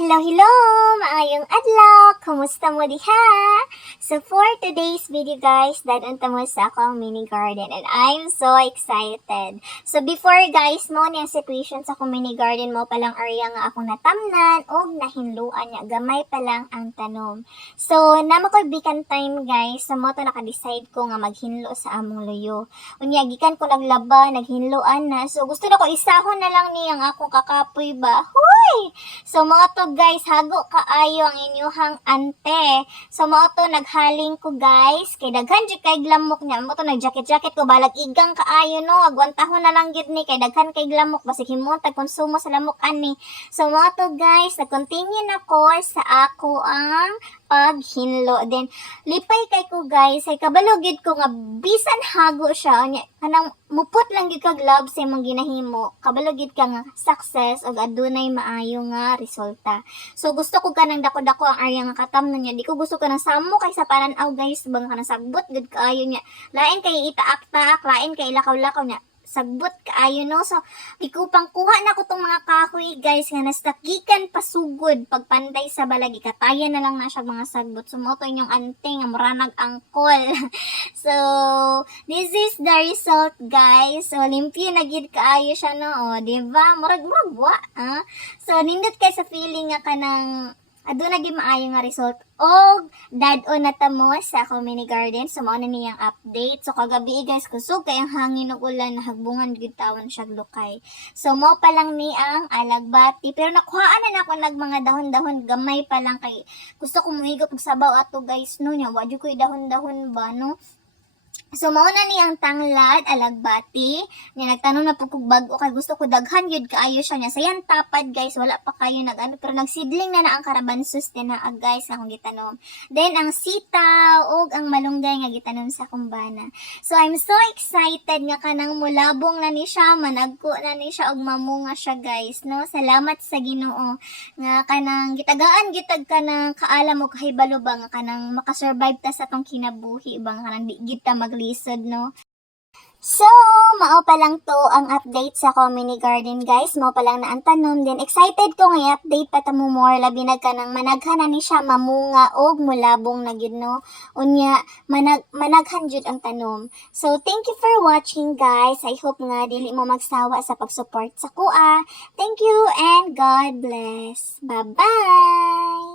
Hello, hello! Maayong adlaw! Kumusta mo diha? So for today's video guys, dadunta mo sa akong mini garden and I'm so excited. So before guys, mo ni ang situation sa akong mini garden mo palang area nga akong natamnan o nahinluan niya. Gamay pa lang ang tanom. So nama ko bikan time guys, sa mo to naka-decide ko nga maghinlo sa among luyo. Unya gikan ko naglaba, naghinluan na. So gusto na ko isahon na lang ni ang akong kakapoy ba. Hoy! So mga to guys, hago kaayo ang inyuhang ante. So mga to naghaling ko guys, kay daghan jud kay glamok niya. Mo to nagjacket-jacket ko balag igang kaayo no, agwantahon na lang gid ni kay daghan kay glamok basig himong tag konsumo sa lamok ani. So mga to guys, nag-continue na ko sa ako ang paghinlo. Then lipay kay ko guys, ay kabalugid ko nga bisan hago siya. Nya kanang mupot lang gid ka gloves sa imong ginahimo. Kabalugid ka nga success ug adunay maayo nga resulta. So gusto ko kanang dako-dako ang area nga katamnon niya. Di ko gusto kanang samo kay sa pananaw guys, bang kanang sagbot gud kaayo niya. Lain kay itaak-taak, lain kay lakaw-lakaw niya. Sagbot kaayo no. So ikupang kuha na ko tong mga kahoy guys nga nastakikan pasugod pagpanday sa balagi katayan na lang na siya mga sagbot. Sumoto inyong ante nga muranag angkol. So this is the result guys. So limpyo na gid kaayo siya no. O, di ba? Murag-murag wa. So nindot kay sa feeling nga kanang aduna gyud maayo nga result. Og dad-on na tamo sa akong mini garden. So mao na niyang update. So kagabi guys kusog kay ang hangin ug ulan nahagbungan gyud tawon siya lukay. So mao pa lang ni ang alagbati. Pero nakuhaan na nako nag mga dahon-dahon gamay pa lang kay gusto ko muhigop og sabaw ato guys no nya wa jud koy dahon-dahon ba no. So mao na ni ang tanglad alagbati nya nagtanong na pug bag-o kay gusto ko daghan gyud kaayo siya nya sayan tapad guys wala pa kayo nagano pero nagsidling na ang karabansus din na guys nga akong gitanom. Then ang sitaw ug ang malunggay nga gitanom sa kumbana. So I'm so excited nga kanang mulabong na ni siya, managko na ni siya og mamunga siya guys no. Salamat sa Ginoo nga kanang gitagaan gitag kanang kaalam og kahibalo ba nga kanang makasurvive ta sa tong kinabuhi ba nga kanang di gid ta maglisod no. So, mao pa lang to ang update sa mini garden guys. Mao pa lang na ang tanom. Then excited ko nga i-update pa ta mo more labi na kanang managhan na ni siya mamunga og mulabong na gyud no. Unya managhan jud ang tanom. So thank you for watching guys. I hope nga dili mo magsawa sa pag-support sa kuha. Thank you and God bless. Bye-bye.